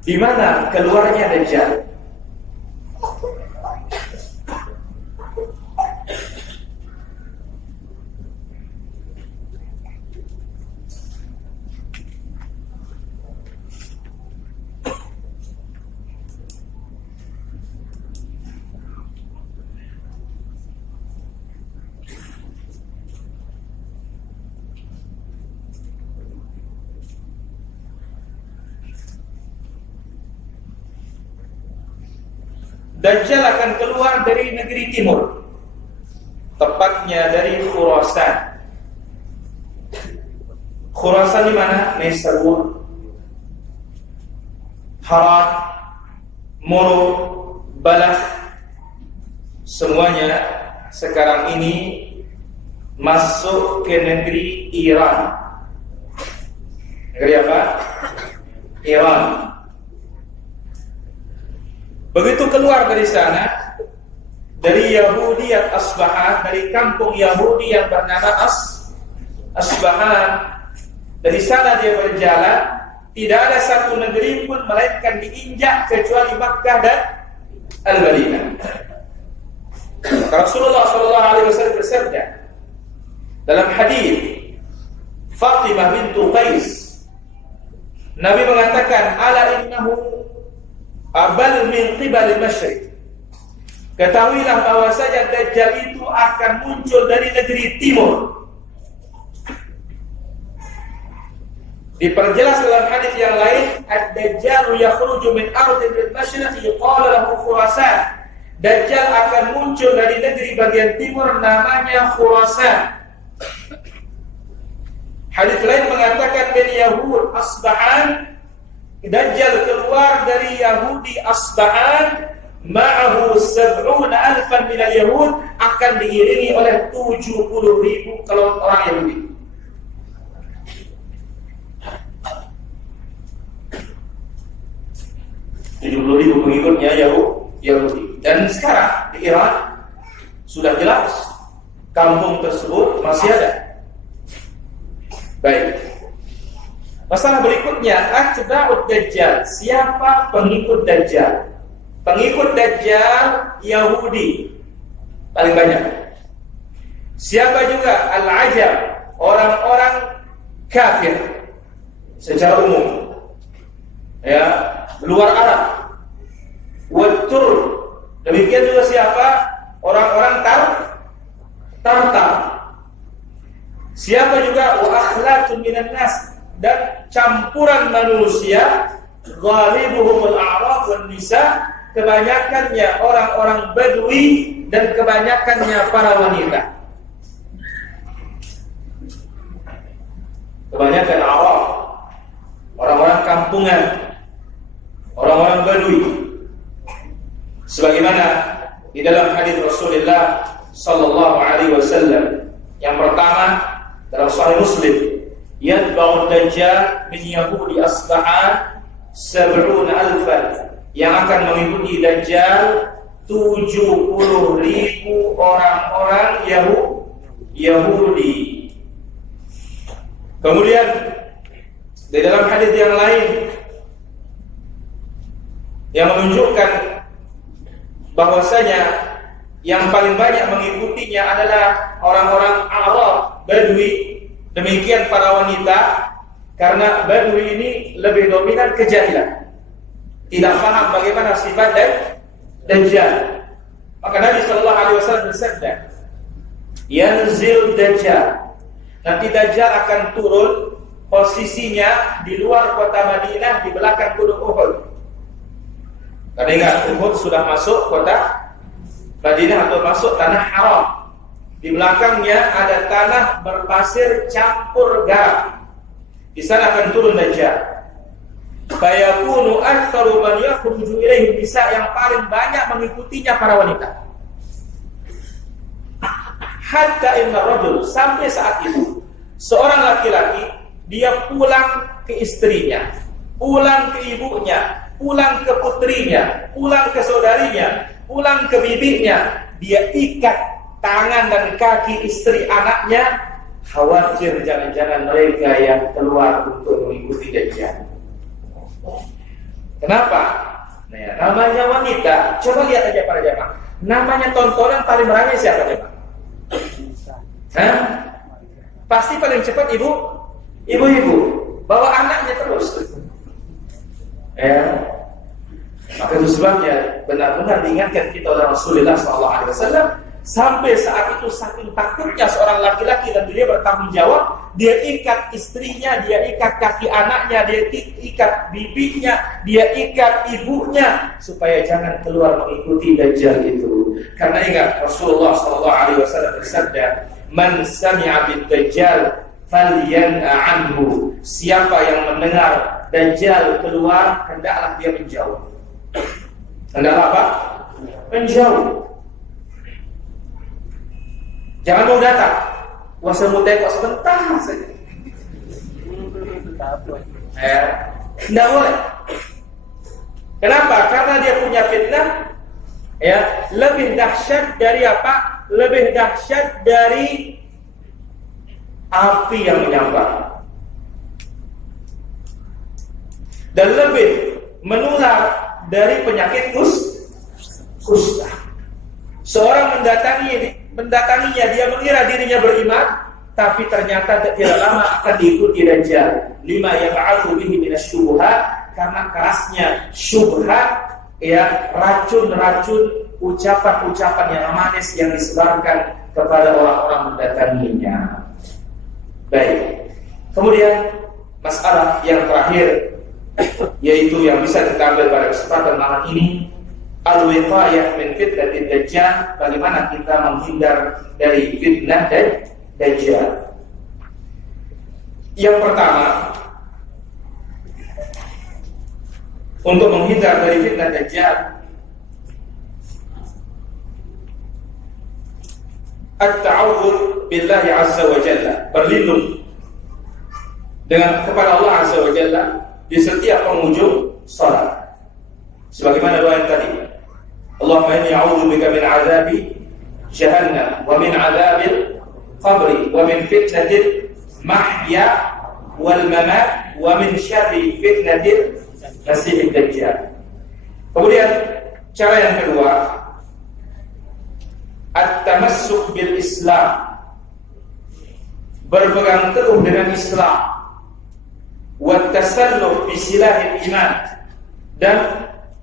di mana keluarnya Dajjal. Dajjal akan keluar dari negeri timur, tepatnya dari Khurasan. Khurasan di mana? Naisabur, Harat, Moro, Balakh, semuanya sekarang ini masuk ke negeri Iran. Negeri apa? Iran. Begitu keluar dari sana, dari Yahudi yang Asbahan, dari kampung Yahudi yang bernama Asbahan, dari sana dia berjalan. Tidak ada satu negeri pun melainkan diinjak kecuali Makkah dan Al-Madinah. Rasulullah SAW bersabda dalam hadis Fatimah bintu Qais, Nabi mengatakan, ala innahu abal min qibal masyriq. Ketahuilah bahwasanya Dajjal itu akan muncul dari negeri timur. Diperjelas dalam hadis yang lain, ad-Dajjal yakhruju min ardin bil masyriq yuqalu lahu Khurasan. Dajjal akan muncul dari negeri bagian timur namanya Khurasan. Hadis lain mengatakan min Yahud Asbahan, Dajjal keluar dari Yahudi Asbahan, ma'ahu 70,000 minal Yahud, akan diiringi oleh 70,000 kalau orang Yahudi. Ribu pengikutnya Yahudi. Dan sekarang di Iran sudah jelas kampung tersebut masih ada. Baik. Masalah berikutnya, atba'ud Dajjal. Siapa pengikut Dajjal? Pengikut Dajjal Yahudi paling banyak. Siapa juga? Al-Ajam, orang-orang kafir secara umum. Ya, luar Arab. Wal-Tur. Demikian juga siapa? Orang-orang Tartar. Siapa juga? Wa akhlaqun minan nas, dan campuran manusia, ghalibuhumul a'rab wan nisa, kebanyakannya orang-orang Badui dan kebanyakannya para wanita. Kebanyakan Arab, orang-orang kampungan, orang-orang Badui. Sebagaimana di dalam hadis Rasulullah sallallahu alaihi wasallam yang pertama dalam Sahih Muslim, yatba'ud Dajjal min Yahudi Asbahan 70,000, yang akan mengikuti Dajjal 70,000 orang-orang Yahudi. Kemudian di dalam hadis yang lain yang menunjukkan bahwasanya yang paling banyak mengikutinya adalah orang-orang Arab, Badui, demikian para wanita, karena Badui ini lebih dominan kejahilan, tidak paham bagaimana sifat Dajjal. Maka Nabi sallallahu alaihi wasallam bersabda, yanzil Dajjal, nanti Dajjal akan turun, posisinya di luar kota Madinah, di belakang gunung Uhud. Karena ingat, Uhud sudah masuk kota Madinah atau masuk tanah haram. Di belakangnya ada tanah berpasir campur garam. Di sana akan turun Dajjal. Fayakunu aktsaru man yakhruju ilaihi nisa, yang paling banyak mengikutinya para wanita. Hatta inna rajul, sampai saat itu seorang laki-laki dia pulang ke istrinya, pulang ke ibunya, pulang ke putrinya, pulang ke saudarinya, pulang ke bibinya, dia ikat tangan dan kaki istri anaknya, khawatir jangan-jangan mereka yang keluar untuk mengikuti Dajjal. Kenapa? Nah, ya, namanya wanita, coba lihat aja para jamaah. Namanya tontonan paling ramai siapa jamaah? Hah? Pasti paling cepat ibu-ibu bawa anaknya terus. Ya. Maka itu sebabnya benar-benar diingatkan kita oleh Rasulullah SAW. Sampai saat itu saking takutnya seorang laki-laki dan dia bertanggung jawab, dia ikat istrinya, dia ikat kaki anaknya, dia ikat bibinya, dia ikat ibunya supaya jangan keluar mengikuti Dajjal itu. Karena ingat Rasulullah SAW bersabda, "Man sami'a bid-Dajjal falyan'a anhu." Siapa yang mendengar Dajjal keluar, hendaklah dia menjauh. Hendaklah apa? Menjauh. Jangan mau datang. Wah, saya mau tengok sebentar saja. Tidak boleh. Kenapa? Karena dia punya fitnah. Ya, lebih dahsyat dari apa? Lebih dahsyat dari api yang menyambar. Dan lebih menular dari penyakit kusta. Seorang mendatanginya, dia mengira dirinya beriman, tapi ternyata tidak lama akan diikuti Dajjal. Lima yab'atsu bihi minasyubhat, karena kerasnya syubhat, ya, racun-racun ucapan-ucapan yang manis yang disebarkan kepada orang-orang mendatanginya. Baik. Kemudian masalah yang terakhir, yaitu yang bisa kita ambil pada kesempatan malam ini, al-wiqayah min fitnatid Dajjal, bagaimana kita menghindar dari fitnah Dajjal. Yang pertama, untuk menghindar dari fitnah Dajjal, at-ta'awudz billahi azza wa jalla, berlindung dengan kepada Allah azza wa jalla di setiap penghujung salat. Sebagaimana doa yang tadi, Allahumma inni a'udzubika min 'adzabi jahannam wa min 'adzabil qabri wa min fitnatil mahya wal mamat wa min syarri fitnatil masiihid dajjal. Kemudian cara yang kedua, at-tamassuk bil Islam, berpegang teguh dengan Islam, wa tasalluh bi silahil iman, dan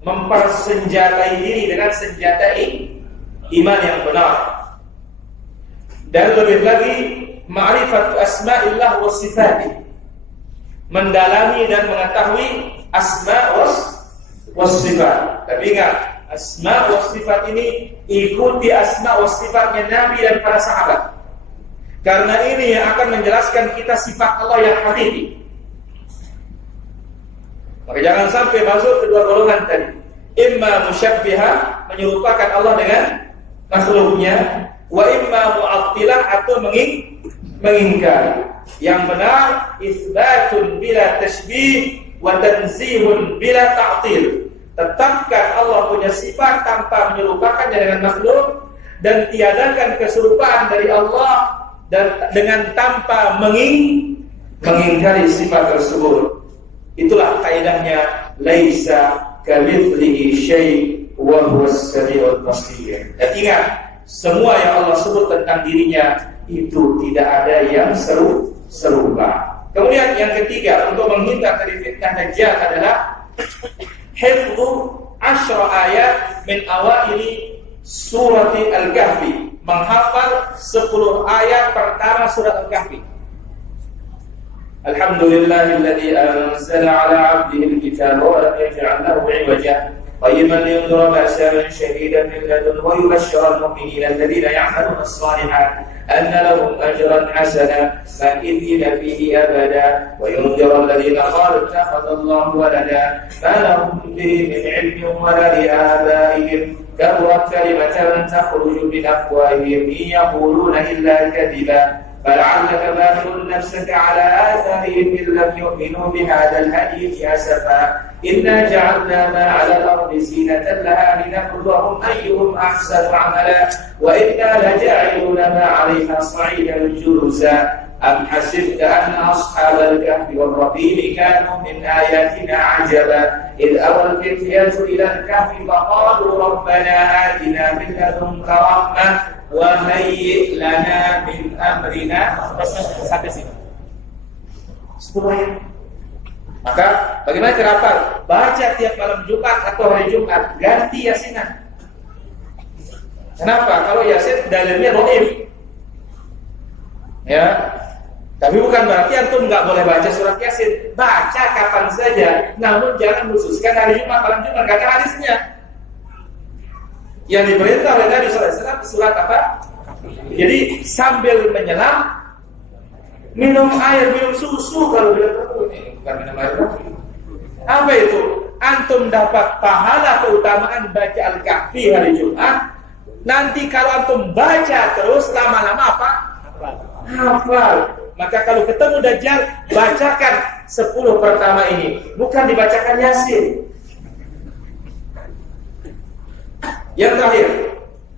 mempersenjatai diri dengan senjata iman yang benar. Dan lebih lagi, ma'rifat asma'illah wa sifatih, mendalami dan mengetahui asma' wa sifat. Tapi ingat, asma' wa sifat ini ikuti asma' wa sifatnya Nabi dan para sahabat, karena ini yang akan menjelaskan kita sifat Allah yang hakiki. Maka jangan sampai masuk kedua golongan tadi, imma musyabbiha, menyerupakan Allah dengan makhluknya, wa imma mu'attilah, atau mengingkari. Yang benar, isbatun bila tashbih wa tanzihun bila ta'til. Tetapkan Allah punya sifat tanpa menyerupakannya dengan makhluk, dan tiadakan keserupaan dari Allah dan dengan tanpa mengingkari sifat tersebut. Itulah kaidahnya, laisa kamitslihi syai' wa huwas samiul basir. Dan ingat, semua yang Allah sebut tentang dirinya itu tidak ada yang serupa. Kemudian yang ketiga, untuk menghindar dari fitnah Dajjal adalah hifdzu 10 ayat min awaili surati Al-Kahfi, menghafal 10 ayat pertama surat Al-Kahfi. Alhamdulillahilladzi anzala 'ala 'abdihi al-kitaba wa lam yaj'al lahu 'iwaja qayyiman liyundhira ba'san shadidan min ladunhu wa yubashshira al-mu'minina alladhina ya'maluna as-salihat anna lahum ajran hasana makithina fihi abada wa yundhira alladhina qalu ittakhadha Allahu walada ma lahum bihi min 'ilmin wa la li abaihim kaburat kalimatan takhruju min afwahihim in yaquluna illa kadhiba فلعلك باخع نفسك على آثارهم إن لم يؤمنوا بهذا الحديث أسفا إنا جعلنا ما على الأرض زينة لها لنبلوهم أيهم أحسن عملا وإنا لجاعلون ما عليها صعيدا جرزا Am hasibta anna ashabal kahfi wal raqim kanu min ayatina ajaba id awal fityatu ila al-kahfi faqalu rabbana atina min ladunka rahmah wa hayyi' lana min amrina. Sampai sini. Setelahnya, maka bagaimana cara hafal? Baca tiap malam Jumat atau hari Jumat, ganti yasinan. Kenapa? Kalau yasin dalilnya dhaif. Ya. Tapi bukan berarti antum nggak boleh baca surat Yasin. Baca kapan saja, namun jangan khususkan hari Jumat, malam Jumat, karena hadisnya. Yang diperintah oleh Nabi SAW surat apa? Jadi sambil menyelam, minum air, minum susu kalau dia perlu. Ini bukan minum air lagi. Apa itu? Antum dapat pahala keutamaan baca Al-Kahfi hari Jumat. Nanti kalau antum baca terus lama-lama apa? Hafal. Maka kalau ketemu Dajjal, bacakan 10 pertama ini, bukan dibacakan Yasin. Yang terakhir,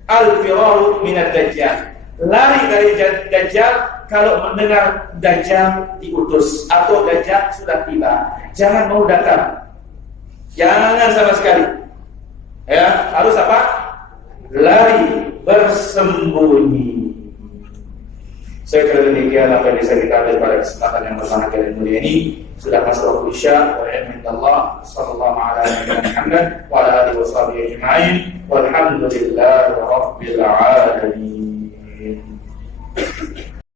al-firaru minad Dajjal. Lari dari Dajjal kalau mendengar Dajjal diutus atau Dajjal sudah tiba. Jangan mau datang. Jangan sama sekali. Ya, harus apa? Lari, bersembunyi. Saya kira demikian apa yang bisa kita ambil pada kesempatan yang berbahagia dan mulia ini. Sudah masuk waktu Isya. Wa Allah sallallahu alaihi wa ala alihi wa sahbihi ajma'in. Walhamdulillahi rabbil alamin.